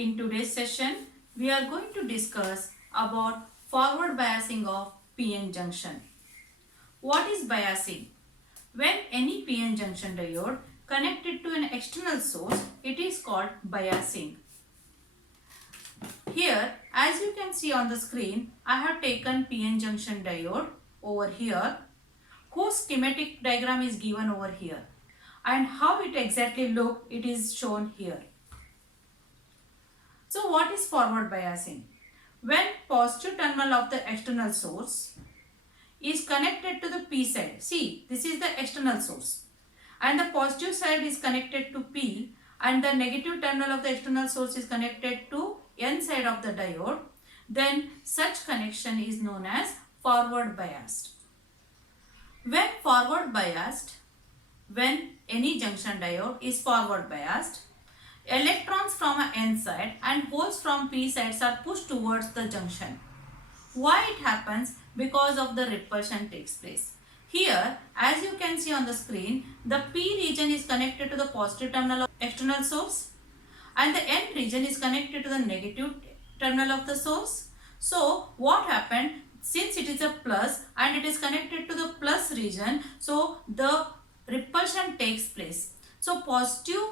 In today's session, we are going to discuss about forward biasing of PN junction. What is biasing? When any PN junction diode connected to an external source, it is called biasing. Here, as you can see on the screen, I have taken PN junction diode over here, whose schematic diagram is given over here. And how it exactly looks, it is shown here. So what is forward biasing? When positive terminal of the external source is connected to the P side. See, this is the external source. And the positive side is connected to P and the negative terminal of the external source is connected to N side of the diode. Then such connection is known as forward biased. When any junction diode is forward biased, electrons from a N side and holes from P sides are pushed towards the junction. Why it happens? Because of the repulsion takes place. Here, as you can see on the screen, the P region is connected to the positive terminal of external source and the N region is connected to the negative terminal of the source. So, what happened? Since it is a plus and it is connected to the plus region, so the repulsion takes place. So, positive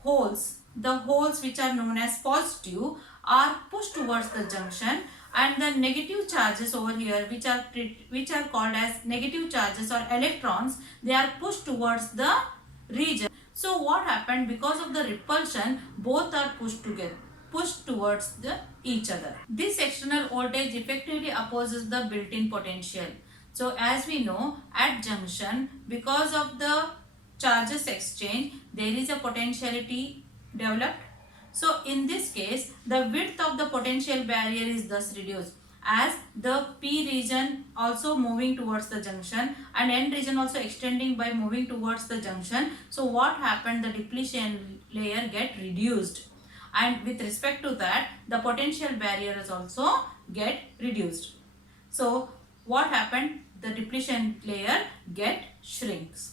holes, the holes which are known as positive, are pushed towards the junction, and the negative charges over here, which are called as negative charges or electrons, they are pushed towards the region. So what happened? Because of the repulsion, both are pushed towards each other. This external voltage effectively opposes the built-in potential. So as we know, at junction, because of the charges exchange, there is a potentiality developed. So in this case, the width of the potential barrier is thus reduced, as the P region also moving towards the junction and N region also extending by moving towards the junction. So what happened? The depletion layer get reduced, and with respect to that, the potential barriers also get reduced. So what happened? The depletion layer get shrinks.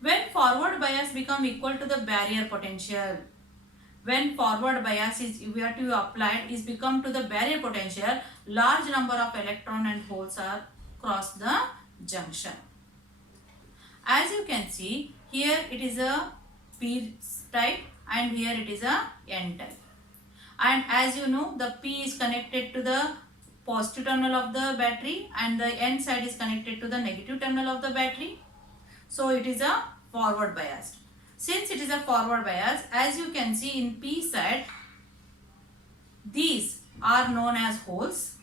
When forward bias become equal to the barrier potential, when forward bias is we are to applied is become to the barrier potential, large number of electron and holes are cross the junction. As you can see, here it is a P type and here it is a N type. And as you know, the P is connected to the positive terminal of the battery and the N side is connected to the negative terminal of the battery. So it is a forward biased. Since it is a forward bias, as you can see in P side, these are known as holes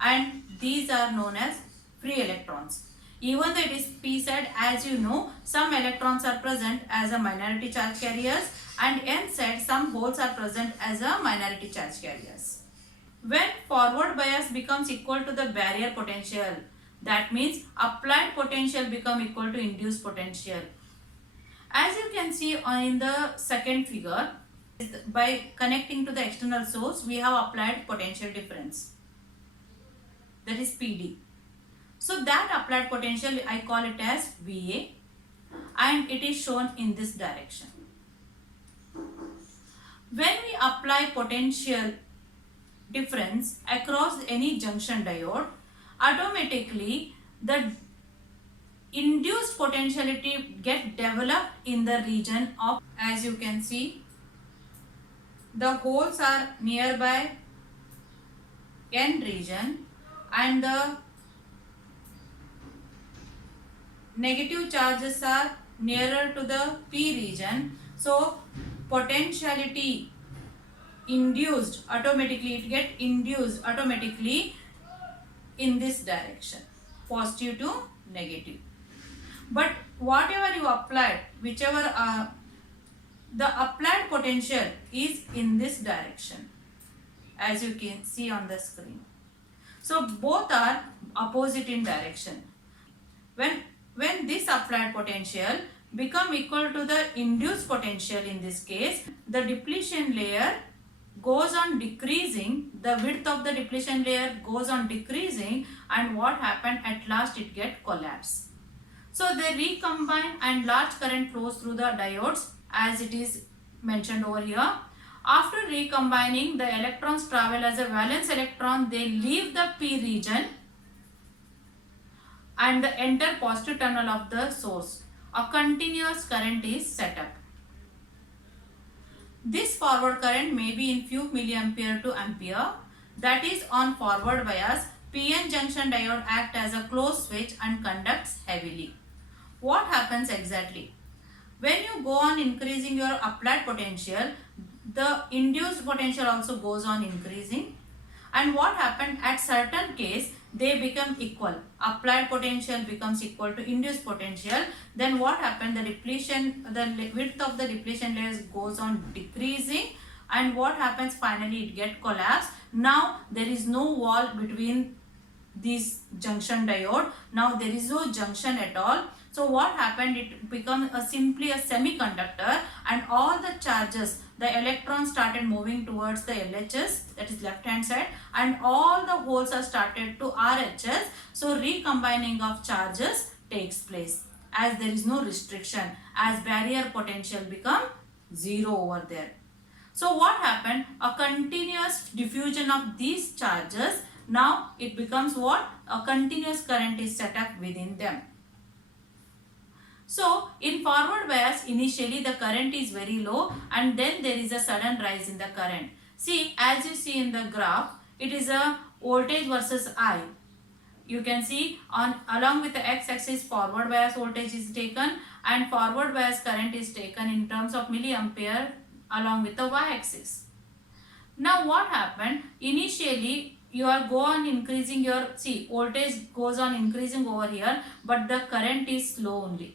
and these are known as free electrons. Even though it is P side, as you know, some electrons are present as a minority charge carriers, and N side some holes are present as a minority charge carriers. When forward bias becomes equal to the barrier potential, that means applied potential become equal to induced potential. As you can see in the second figure, by connecting to the external source, we have applied potential difference, that is PD. So that applied potential, I call it as VA, and it is shown in this direction. When we apply potential difference across any junction diode, automatically the induced potentiality get developed in the region of, as you can see, the holes are nearby N region and the negative charges are nearer to the P region. So potentiality induced automatically, it get induced automatically in this direction, positive to negative. But whatever you applied, whichever the applied potential is in this direction, as you can see on the screen. So both are opposite in direction. When this applied potential become equal to the induced potential, in this case, the depletion layer goes on decreasing, the width of the depletion layer goes on decreasing, and what happened? At last it get collapsed. So they recombine and large current flows through the diodes as it is mentioned over here. After recombining, the electrons travel as a valence electron. They leave the p region and the enter positive terminal of the source. A continuous current is set up. This forward current may be in few milliampere to ampere. That is, on forward bias, PN junction diode acts as a closed switch and conducts heavily. What happens exactly? When you go on increasing your applied potential, the induced potential also goes on increasing. And what happened at certain case, they become equal. Applied potential becomes equal to induced potential. Then what happened? The depletion, the width of the depletion layers goes on decreasing. And what happens? Finally, it get collapsed. Now there is no wall between these junction diode. Now there is no junction at all. So what happened? It becomes simply a semiconductor, and all the charges, the electrons started moving towards the LHS, that is left hand side, and all the holes are started to RHS. So recombining of charges takes place as there is no restriction, as barrier potential become zero over there. So what happened? A continuous diffusion of these charges. Now it becomes what? A continuous current is set up within them. So in forward bias, initially the current is very low and then there is a sudden rise in the current. See, as you see in the graph, it is a voltage versus I. You can see along with the x-axis forward bias voltage is taken and forward bias current is taken in terms of milliampere along with the y-axis. Now what happened? Initially you are go on increasing your, see, voltage goes on increasing over here, but the current is slow only.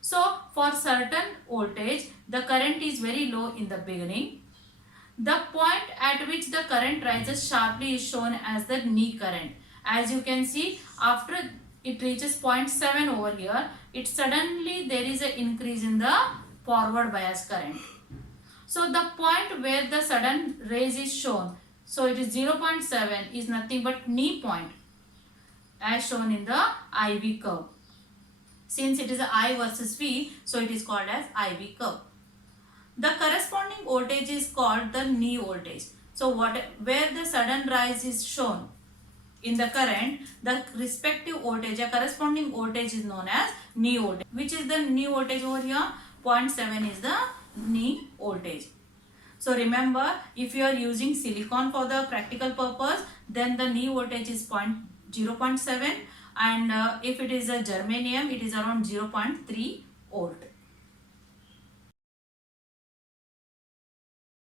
So for certain voltage, the current is very low in the beginning. The point at which the current rises sharply is shown as the knee current. As you can see, after it reaches 0.7 over here, it suddenly there is an increase in the forward bias current. So the point where the sudden rise is shown, so it is 0.7 is nothing but knee point as shown in the IV curve. Since it is a I versus V, so it is called as IV curve. The corresponding voltage is called the knee voltage. So where the sudden rise is shown in the current, the respective voltage, a corresponding voltage is known as knee voltage. Which is the knee voltage over here? 0.7 is the knee voltage. So remember, if you are using silicon for the practical purpose, then the knee voltage is 0.7, and if it is a germanium, it is around 0.3 volt.